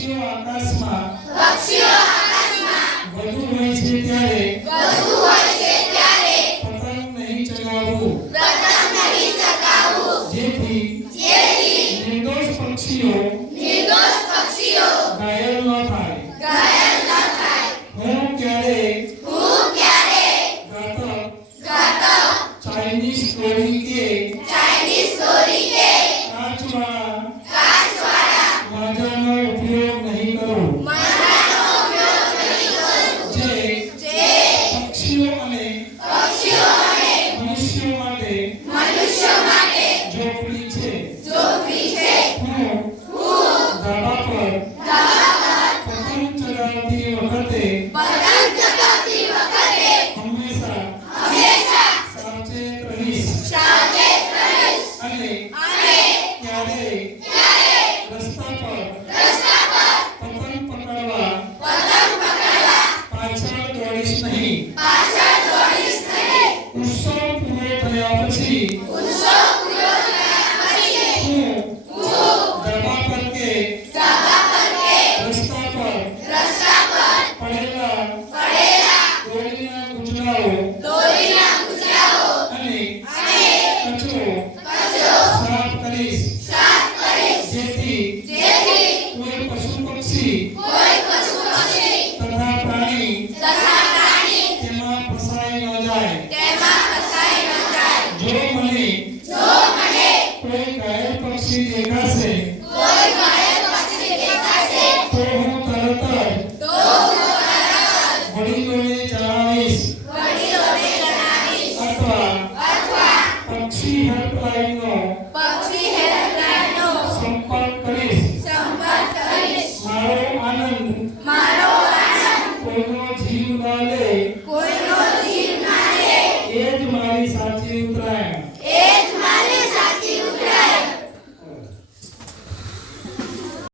Lakshmi a Lakshmi દોડીશ નહીં ઉત્સવ પૂરો થયા પછી હું ગરબા પર કે રસ્તા પર પડેલા દોરીના ગુંજલાઓ અને કચરો સાફ કરીશ. જેથી પક્ષી હેલ્પલાઇનનો સંપર્ક કરીશ. મારો આનંદ. કોઈનો જીવ ન લે.